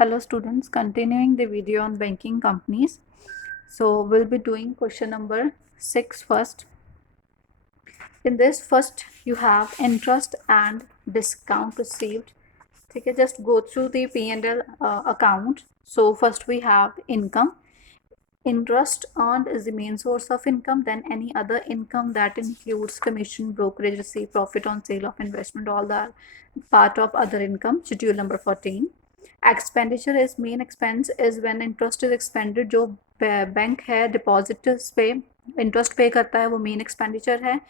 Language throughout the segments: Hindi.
Hello students, continuing the video on banking companies. So we'll be doing question number 6 first. In this first you have interest and discount received. Okay, just go through the P&L account. So first we have income. Interest earned is the main source of income, then any other income that includes commission, brokerage, receipt, profit on sale of investment, all that part of other income, schedule number 14. Expenditure is main expense is when interest is expanded, जो बैंक है डिपॉजिटर्स पे इंटरेस्ट पे करता है वो मेन एक्सपेंडिचर है.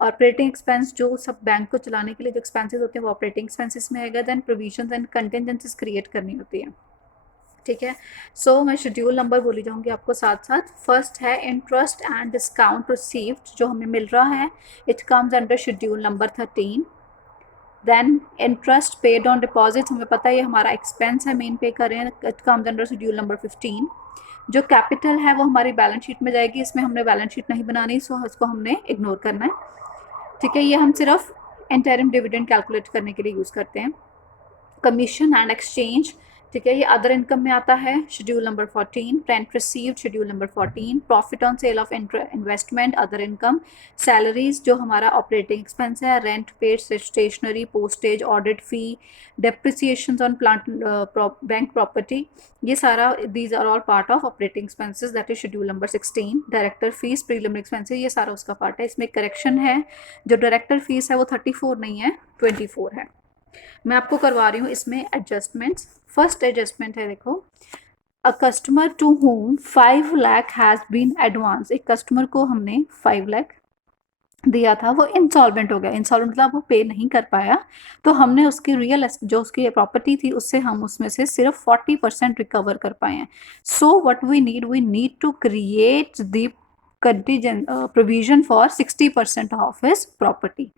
ऑपरेटिंग एक्सपेंस जो सब बैंक को चलाने के लिए जो एक्सपेंसेस होते हैं वो ऑपरेटिंग एक्सपेंसेस में आएगा. Then provisions and contingencies create करनी होती है. ठीक है, सो मैं शेड्यूल नंबर बोली जाऊंगी आपको साथ साथ. फर्स्ट है इंटरेस्ट एंड डिस्काउंट रिसीव्ड जो हमें मिल रहा है, it comes under schedule number 13. Then interest paid on deposit, हमें पता है ये हमारा एक्सपेंस है, मेन पे करें, it comes under schedule number 15. जो कैपिटल है वो हमारी बैलेंस शीट में जाएगी, इसमें हमने बैलेंस शीट नहीं बनानी, सो इसको हमने इग्नोर करना है. ठीक है, ये हम सिर्फ इंटरिम डिविडेंड कैलकुलेट करने के लिए यूज़ करते हैं. कमीशन एंड एक्सचेंज, ठीक है, ये अदर इनकम में आता है, schedule number 14. Rent received, schedule number 14. Profit on sale of investment, other income. Salaries जो हमारा ऑपरेटिंग एक्सपेंस है. Rent paid, stationery, postage, audit fee, depreciation on plant bank property, ये सारा these are all part of operating expenses, that is schedule number 16. Director fees, preliminary expenses, ये सारा उसका पार्ट है. इसमें करेक्शन है, जो डायरेक्टर फीस है वो 34 नहीं है, 24 है. मैं आपको करवा रही हूँ इसमें एडजस्टमेंट्स. फर्स्ट एडजस्टमेंट है, देखो, a customer to whom 5 lakh has been advance. एक कस्टमर को हमने 5 लाख दिया था, वो इंसॉल्वेंट हो गया. इंसॉल्वेंट मतलब वो पे नहीं कर पाया, तो हमने उसकी रियल जो उसकी प्रॉपर्टी थी उससे हम उसमें से सिर्फ 40% रिकवर कर पाए हैं. So what we need to create the contingent provision for 60% of his property.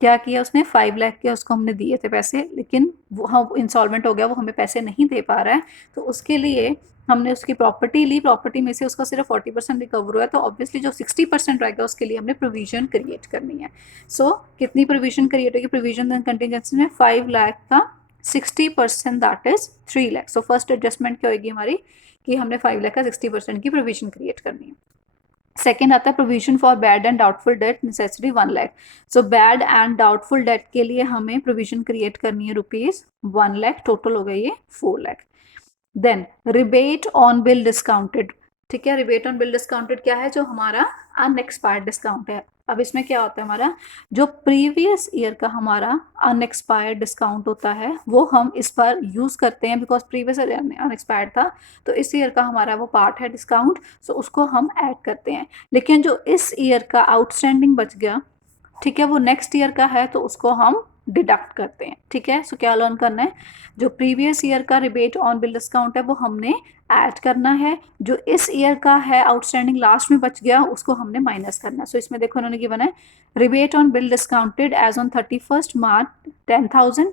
क्या किया उसने, 5 लाख के उसको हमने दिए थे पैसे, लेकिन वो हम इंसॉल्वेंट हो गया, वो हमें पैसे नहीं दे पा रहा है, तो उसके लिए हमने उसकी प्रॉपर्टी ली, प्रॉपर्टी में से उसका सिर्फ 40% रिकवर हुआ है, तो ऑब्वियसली जो 60% रहेगा उसके लिए हमने प्रोविजन क्रिएट करनी है. सो कितनी प्रोविजन क्रिएट होगी, प्रोविजन एंड कंटिजेंसी में 5 लाख का 60% that is 3 lakh. So first adjustment क्या होगी हमारी, कि हमने 5 लाख का 60% की प्रोविजन क्रिएट करनी है. सेकेंड आता है provision for bad and doubtful debt necessary 1 lakh. So bad and doubtful debt के लिए हमें प्रोविजन क्रिएट करनी है ₹1 लाख, टोटल हो गई ये 4 lakh. Then rebate on bill discounted, ठीक है, रिबेट ऑन बिल डिस्काउंटेड क्या है, जो हमारा अनएक्सपायर्ड डिस्काउंट है. अब इसमें क्या होता है, हमारा जो प्रीवियस ईयर का हमारा अनएक्सपायर्ड डिस्काउंट होता है वो हम इस पर यूज़ करते हैं, बिकॉज प्रीवियस ईयर में अनएक्सपायर्ड था, तो इस ईयर का हमारा वो पार्ट है डिस्काउंट, सो उसको हम ऐड करते हैं. लेकिन जो इस ईयर का आउटस्टैंडिंग बच गया, ठीक है, वो नेक्स्ट ईयर का है, तो उसको हम डिडक्ट करते हैं. ठीक है, सो क्या लर्न करना है, जो प्रीवियस ईयर का रिबेट ऑन बिल डिस्काउंट है वो हमने ऐड करना है, जो इस ईयर का है आउटस्टैंडिंग लास्ट में बच गया उसको हमने माइनस करना है. सो इसमें देखो उन्होंने गिवन है rebate on bill discounted as on 31 March 10,000.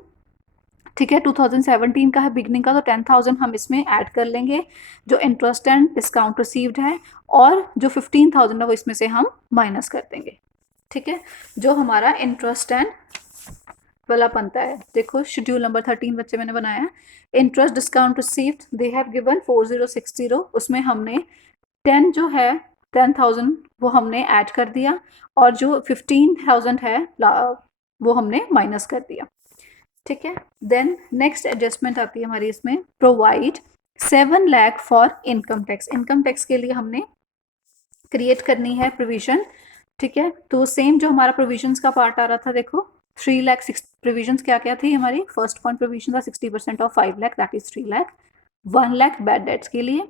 ठीक है, 2017 का है बिगनिंग का, तो 10,000 हम इसमें ऐड कर लेंगे जो इंटरेस्ट एंड डिस्काउंट रिसीव्ड है, और जो 15,000 है वो इसमें से हम माइनस कर देंगे. ठीक है, जो हमारा इंटरेस्ट एंड वाला बनता है, देखो शेड्यूल नंबर 13 बच्चे मैंने बनाया है. Interest discount received they have given 4060, उसमें हमने 10 जो है 10,000 वो हमने ऐड कर दिया, और जो 15,000 है वो हमने माइनस कर दिया. ठीक है, देन नेक्स्ट एडजस्टमेंट आती है हमारी इसमें, provide 7 lakh for income tax. Income tax के लिए हमने क्रिएट करनी है प्रोविजन. ठीक है, तो सेम जो हमारा प्रोविजंस का पार्ट आ रहा था, देखो 3 लाख प्रोविजंस क्या क्या थी हमारी. फर्स्ट पॉइंट प्रोविजन था 60% of 5 lakh, that is 3 lakh. 1 lakh bad debts के लिए,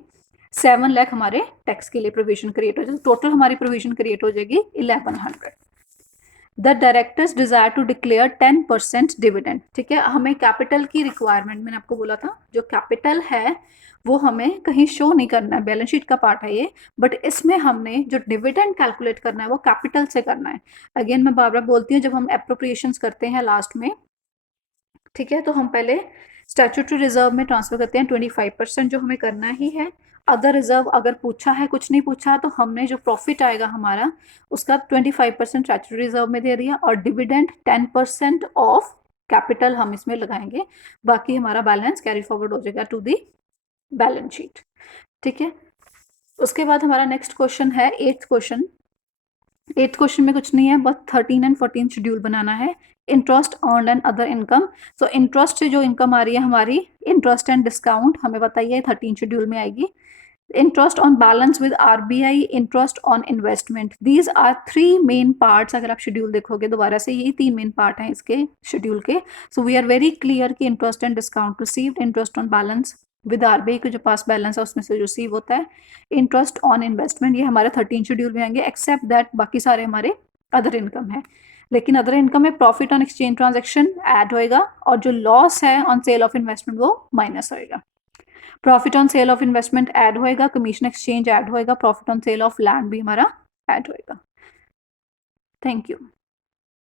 7 लाख हमारे टैक्स के लिए प्रोविजन क्रिएट हो जाएगी. टोटल हमारी प्रोविजन क्रिएट हो जाएगी 1100. The directors desire to declare 10% dividend. ठीक है, हमें कैपिटल की रिक्वायरमेंट, मैंने आपको बोला था जो कैपिटल है वो हमें कहीं शो नहीं करना है, बैलेंस शीट का पार्ट है ये, बट इसमें हमने जो डिविडेंड कैलकुलेट करना है वो कैपिटल से करना है. अगेन मैं बार बार बोलती हूँ, जब हम अप्रोप्रिएशंस करते हैं लास्ट में, ठीक है, तो हम पहले स्टैट्यूटरी रिजर्व में ट्रांसफर करते हैं 25%, जो हमें करना ही है. अदर रिजर्व अगर पूछा है, कुछ नहीं पूछा, तो हमने जो प्रॉफिट आएगा हमारा उसका 25% स्टैट्यूटरी रिजर्व में दे दिया, और डिविडेंड 10% ऑफ कैपिटल हम इसमें लगाएंगे, बाकी हमारा बैलेंस कैरी फॉरवर्ड हो जाएगा टू दी बैलेंस शीट। ठीक है, उसके बाद हमारा नेक्स्ट क्वेश्चन है 8th क्वेश्चन। 8th क्वेश्चन में कुछ नहीं है, बस 13 एंड 14 शेड्यूल बनाना है। Interest earned and other income. So interest से जो इनकम आ रही है हमारी, इंटरेस्ट एंड डिस्काउंट हमें बताइए 13 शेड्यूल में आएगी। Interest on balance with RBI, interest on investment, these are 3 main parts. अगर आप शेड्यूल देखोगे दोबारा से, यही 3 मेन पार्ट हैं इसके शेड्यूल के। So we are very clear कि interest and discount received, interest on balance with RBI के जो पास बैलेंस है उसमें से रिसीव होता है, इंटरेस्ट ऑन इन्वेस्टमेंट, ये हमारे 13 शेड्यूल में आएंगे, एक्सेप्ट दैट बाकी सारे हमारे अदर इनकम है। लेकिन अदर इनकम में profit on exchange transaction add होएगा, और जो लॉस है ऑन सेल ऑफ इन्वेस्टमेंट वो माइनस होएगा। Profit on sale of investment add होएगा, कमीशन एक्सचेंज ऐड होएगा, profit on sale of land भी हमारा ऐड होएगा। Thank you.